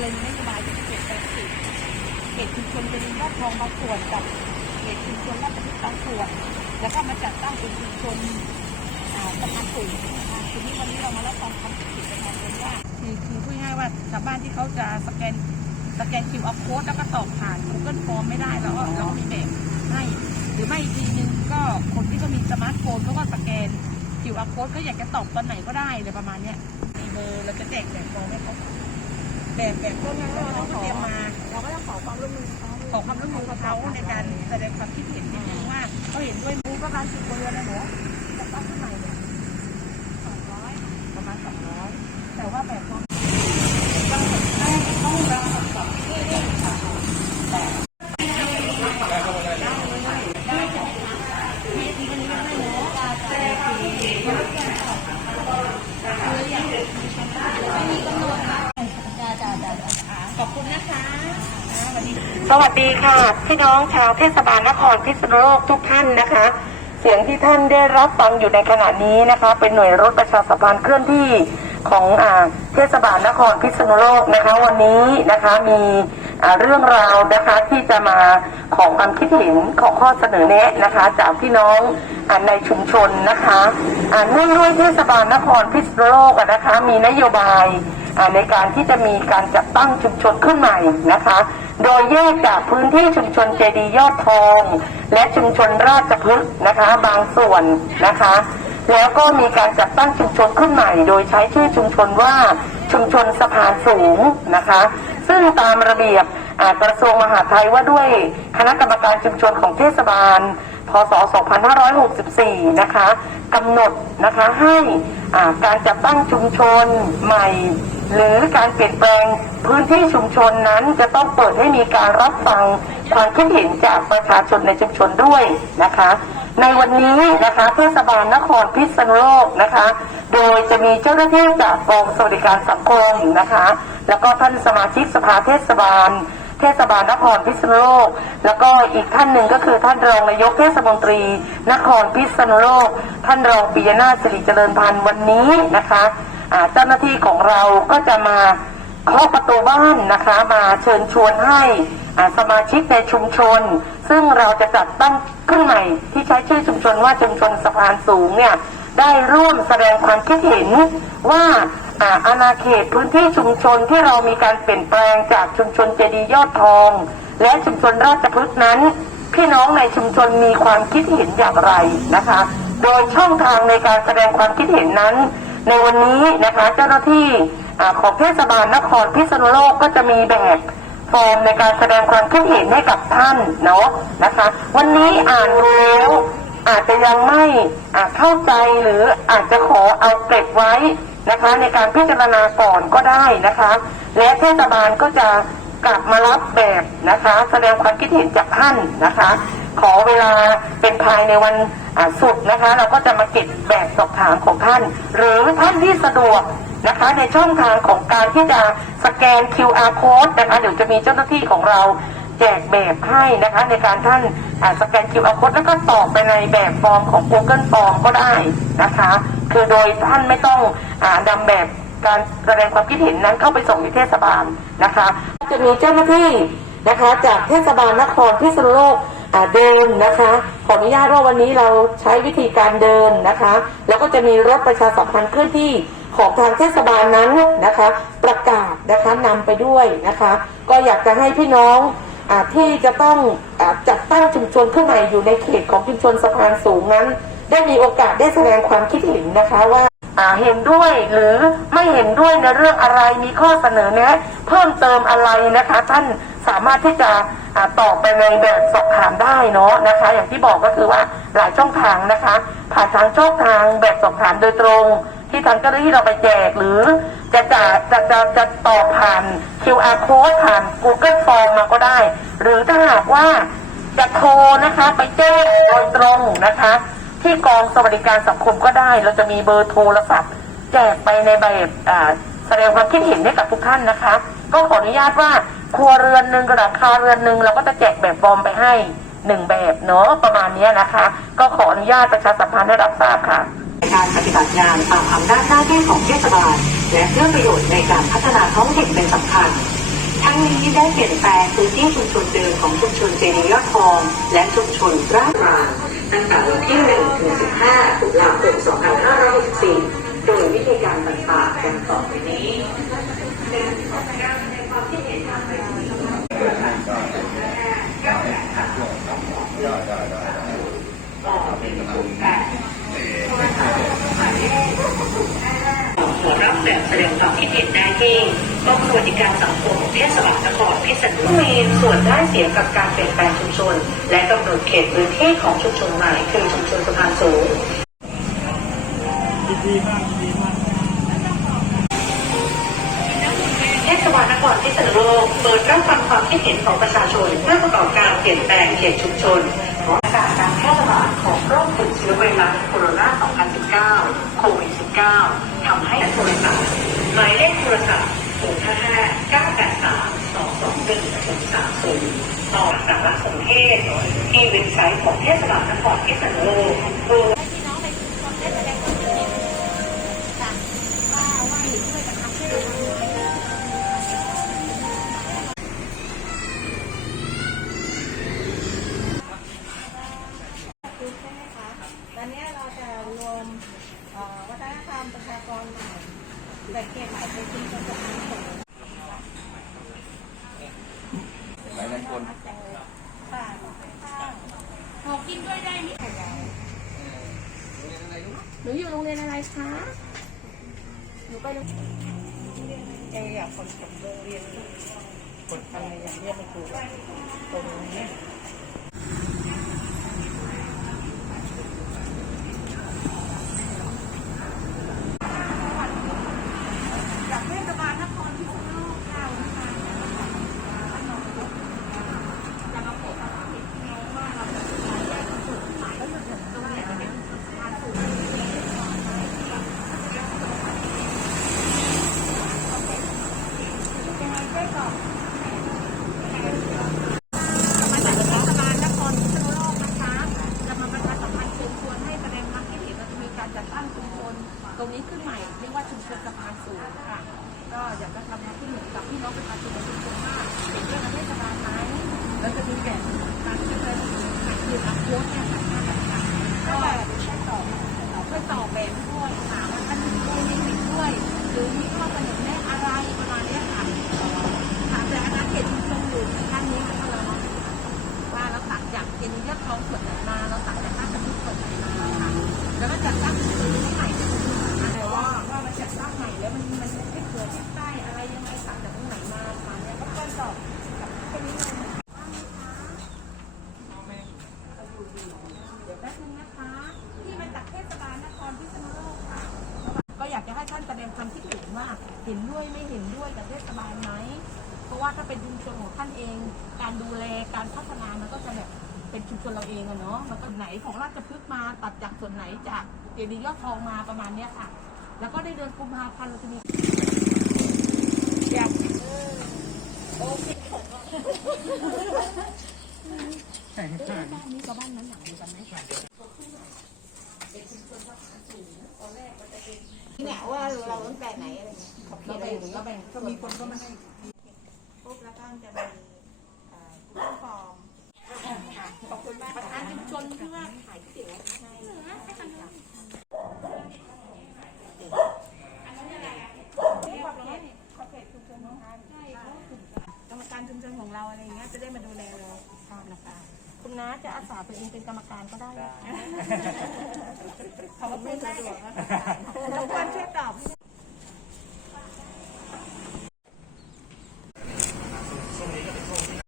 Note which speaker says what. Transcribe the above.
Speaker 1: เลยมีนโยบายที่เขตแปดสิบเขตชุมชนเป็นรอบคลองบางส่วนกับเขตชุมชนราชพฤกษ์บางส่วน แล้วก็มาจัดตั้งเป็นชุมชนสะพานสูงนะคะทีนี้วันนี้เรามารับฟังความคิดเห็นประชาชนว่าคือคือพูดง่ายว่าชาวบ้านที่เขาจะสแกนสแกน QR code แล้วก็ตอบผ่าน Google Form ไม่ได้แล้วก็เราก็มีแบบให้หรือไม่อีกทีนึงก็คนที่เขามีสมาร์ทโฟนเขาก็สแกน QR code ก็อยากจะตอบตอนไหนก็ได้เลยประมาณเนี้ยมีเบอร์เราจะแจกแบบฟอร์มให้เขา แบบแบบพวกนี้เราก็เตรียมมา
Speaker 2: เราก็ต้องขอความร่วมมือเขา
Speaker 1: ขอความร่วมมือเขาในการแสดงความคิดเห็นนิดนึงว่าเขาเห็นด้วยมูประมาณสิบคนเลยนะหนูจะตั้งขึ้นใหม่เนี่ยสองร้อยประมาณสองร้อยแต่ว่าแบบความต้องรับกับที่เรื่องค่ะแต่ขอบคุณนะคะสวั ส
Speaker 3: วัสดีค่ะ พี่น้องชาวเทศบาลนครพิษณุโลกทุกท่านนะคะ เสียงที่ท่านได้รับฟังอยู่ในขณะนี้นะคะ เป็นหน่วยรถประชาสัมพันธ์เคลื่อนที่ของอ่าเทศบาลนครพิษณุโลกนะคะ วันนี้นะคะมีเรื่องราวนะคะที่จะมาของความคิดเห็นของข้อเสนอแนะนะคะ จากพี่น้องอในชุมชนนะคะอ่าเนื่องด้วยเทศบาลนครพิษณุโลกนะคะ มีนโยบาย ในการที่จะมีการจัดตั้งชุมชนขึ้นใหม่นะคะ โดยแยกจากพื้นที่ชุมชนเจดียยอดทอง และชุมชนราชพฤกษ์นะคะ บางส่วนนะคะ แล้วก็มีการจัดตั้งชุมชนขึ้นใหม่ โดยใช้ชื่อชุมชนว่าชุมชนสะพานสูงนะคะ ซึ่งตามระเบียบกระทรวงมหาดไทยว่าด้วยคณะกรรมการชุมชนของเทศบาล พศ 2564 นะคะกำหนดนะคะให้การจัดตั้งชุมชนใหม่ หรือการเปลี่ยนแปลงพื้นที่ชุมชนนั้นจะต้องเปิดให้มีการรับฟังความคิดเห็นจากประชาชนในชุมชนด้วยนะคะ ในวันนี้นะคะเทศบาลนครพิษณุโลกนะคะ โดยจะมีเจ้าหน้าที่จากกองสวัสดิการสังคมนะคะ แล้วก็ท่านสมาชิกสภาเทศบาล เทศบาลนครพิษณุโลก แล้วก็อีกท่านหนึ่งก็คือท่านรองนายกเทศมนตรี นครพิษณุโลก ท่านรองปิยนาถสิริเจริญพันธ์วันนี้นะคะ เจ้าหน้าที่ของเราก็จะมาเคาะประตูบ้านนะคะมาเชิญชวนให้สมาชิกในชุมชน ซึ่งเราจะจัดตั้งขึ้นใหม่ที่ใช้ชื่อชุมชนว่าชุมชนสะพานสูงเนี่ยได้ร่วมแสดงความคิดเห็นว่าอาณาเขตพื้นที่ชุมชนที่เรามีการเปลี่ยนแปลงจากชุมชนเจดียยอดทอง และชุมชนราชพฤกษ์นั้น พี่น้องในชุมชนมีความคิดเห็นอย่างไรนะคะ โดยช่องทางในการแสดงความคิดเห็นนั้น ในวันนี้นะคะเจ้าหน้าที่ของเทศบาลนครพิษณุโลกก็จะมีแบบฟอร์มในการแสดงความคิดเห็นให้กับท่านเนาะนะคะ วันนี้อ่านดูแล้วอาจจะยังไม่เข้าใจหรืออาจจะขอเอาเก็บไว้นะคะ ในการพิจารณาก่อนก็ได้นะคะ และเทศบาลก็จะกลับมารับแบบนะคะ แสดงความคิดเห็นจากท่านนะคะ ขอเวลาเป็นภายในวันอ่าศุกร์นะคะ เราก็จะมาเก็บแบบสอบถามของท่าน หรือท่านที่สะดวกนะคะในช่องทางของการที่จะสแกน QR code นะคะเดี๋ยวจะมีเจ้าหน้าที่ของเราแจกแบบให้นะคะในการท่านาสแกน QR code แล้วก็ตอบไปในแบบฟอร์มของ Google Form ก็ได้นะคะ คือโดยท่านไม่ต้องอ่านำแบบการแสดงความคิดเห็นนั้นเข้าไปส่งที่เทศบาลนะคะ จะมีเจ้าหน้าที่นะคะ จากเทศบาลนครพิษณุโลก เดินนะคะ ขออนุญาตว่าวันนี้เราใช้วิธีการเดินนะคะ แล้วก็จะมีรถประชาสัมพันธ์เคลื่อนที่ของทางเทศบาลนั้นนะคะ ประกาศนะคะนำไปด้วยนะคะ ก็อยากจะให้พี่น้องอที่จะต้องอจัดตั้งชุมชนขึ้นใหม่อยู่ในเขตของชุมชนสะพานสูงนั้น ได้มีโอกาสได้แสดงความคิดเห็นนะคะว่าเห็นด้วยหรือไม่เห็นด้วยในเรื่องอะไรมีข้อเสนอแนะ เพิ่มเติมอะไรนะคะ ท่านสามารถที่จะ ตอบไปในแบบสอบถามได้เนาะนะคะ อย่างที่บอกก็คือว่าหลายช่องทางนะคะ ผ่านทางช่องทางแบบสอบถามโดยตรง ที่ทางเจ้าหน้าที่เราไปแจกหรือจะจะจะจะจะตอบผ่าน QR code ผ่าน Google Form มาก็ได้ หรือถ้าหากว่าจะโทรนะคะไปแจ้งโดยตรงนะคะ ที่กองสวัสดิการสังคมก็ได้ เราจะมีเบอร์โทรศัพท์แจกไปในแบบอ่าแสดงความคิดเห็นให้กับทุกท่านนะคะ ก็ขออนุญาตว่า ครัวเรือนหนึ่งกระดาคาเรือนหนึ่งเราก็จะแจกแบบฟอร์มไปให้หนึ่งแบบเนาะประมาณนี้นะคะ ก็ขออนุญาตประชาสัมพันธ์ให้รับทราบค่ะ
Speaker 4: การปฏิบัติงานตามอำนาจหน้าที่ของเทศบาลและเพื่อประโยชน์ในการพัฒนาท้องถิ่นเป็นสำคัญ ทั้งนี้ได้เปลี่ยนแปลงพื้นที่ชุมชนเดิมของชุมชนเจดีย์ยอดทอง และชุมชนราชรานตั้งแต่วันที่1ถึง15ตุลาคม2564โดยวิธีการต่างๆดังต่อไปนี้หนึ่งการแสดงความคิดเห็นทางไปรษณีย์ต่อเป็นกลุ่มแปดโทรศัพท์หมายเลขขอรับ แบบแสดงความคิดเห็นได้ที่กองสวัสดิการสังคมเทศบาลนครพิษณุโลกมีส่วนได้เสียกับการเปลี่ยนแปลงชุมชน และกำหนดเขตพื้นที่ของชุมชนใหม่คือชุมชนสะพานสูงเทศบาลนครพิษณุโลกเปิดรับฟังความคิดเห็นของประชาชนเพื่อประกอบการเปลี่ยนแปลงเขตชุมชนของการการแพร่ระบาดของโรคติดเชื้อไวรัสโคโรนา 2019 โควิด 19 ทำให้โทรศัพท์ห มายเลขโทรศัพท์055 983 221 030ต่อสารสนเทศที่เว็บไซต์ของเทศบาลนครพิษณุโลกโดย
Speaker 1: ให้พี่น้องในชุมชนได้แสดงควมคิดเห็นค่ะว่าว่าเห็นด้วยกับทางที่เราทำไหม
Speaker 2: คือใช่ไหมคะตอนนี้เราจะรวมวัฒนธรรมประชากรใหม่ หม่เป็นชุมชนสะพานสูง
Speaker 5: หลายหลายคน
Speaker 2: ค่ะ
Speaker 1: ขอกินด้วยได้ไหม
Speaker 2: หนูอยู่โรงเรียนอะไรคะ หนูไปโรง
Speaker 1: เรียนออยากคนผมโรงเรียนคนอะไรอย่างเรียกไม่ถูตรงนี้
Speaker 2: จากเทศบาลนครพิษณุโลกค่ะนะคะจะมาเปิดตลาดเห็ดพี่น้องว่าเราจะแยกจุดหมายแล้วจะถึงตรงไหนจะเป็นสะพานสูง ยังไงได้ก่อนมาจากเทศบาลนครพิษณุโลกนะคะ จะมาประชาสัมพันธ์เชิญชวนให้แสดงความคิดเห็นเราจะมีการจัดตั้งชุมชน ตรงนี้ขึ้นใหม่เรียกว่าชุมชนสะพานสูงค่ะ ก็อยากจะทำมาขึ้นเหมือนกับพี่น้องประชาชนในชุมชนว่าเห็นเรื่องประเทศบาลไหมแล้วจะมีแบบการที่จะ ยืนรับโค้ดเนี่ยค่ะก็ช่วยตอบช่วยตอบแบบด้วยถามว่าท่านมีด้วยไม่มีด้วยหรือมีข้อเสนอแนะอะไรประมาณนี้ค่ะถามแต่อนาเขตชุมชนอยู่ท่านนี้นะคะเราว่าเราตักจากเจนยอดท้องส่วนไหนมาเราตักจากท่าจะพุทธส่วนไหนมาค่ะแล้วก็จัดตั้ง ว่าเห็นด้วยไม่เห็นด้วยกับเทศบาลไหมเพราะว่าถ้าเป็นชุมชนของท่านเอง การดูแลการพัฒนามันก็จะแบบเป็นชุมชนเราเองอะเนาะมันก็ไหนของราชพฤกษ์มาตัดจากส่วนไหนจากเจดีย์ยอดทองมาประมาณเนี้ยค่ะ แล้วก็ได้เดือนกุมภาพันธ์เราจะมีอยากโอเคบ้านนี้กับบ้านนั้นหนังเดียวกันไหม
Speaker 1: เนี่ ยว่าเราตั้งแต่ไหนอะไรเงี้ยเราแบ่งเราแบ่งก็มีคนก็มาให้
Speaker 2: ปุ๊บแล้วก็จะมีเอ่อผู้ฟอร์มขอบคุณมาก
Speaker 1: ประธานชุมชนที่ว่าขายก๋วยเตี๋ยว
Speaker 2: ใช่ค่ะกรรมการชุมชนของเราอะไรเงี้ยจะได้มาดูแลเราค่ะนะคะ
Speaker 1: คุณน้าจะอาสาตัวเองเป็นกรรมการก็ได้นะคะ
Speaker 2: ขอบคุณสะดวกนะคะ รบกวนช่วยตอบ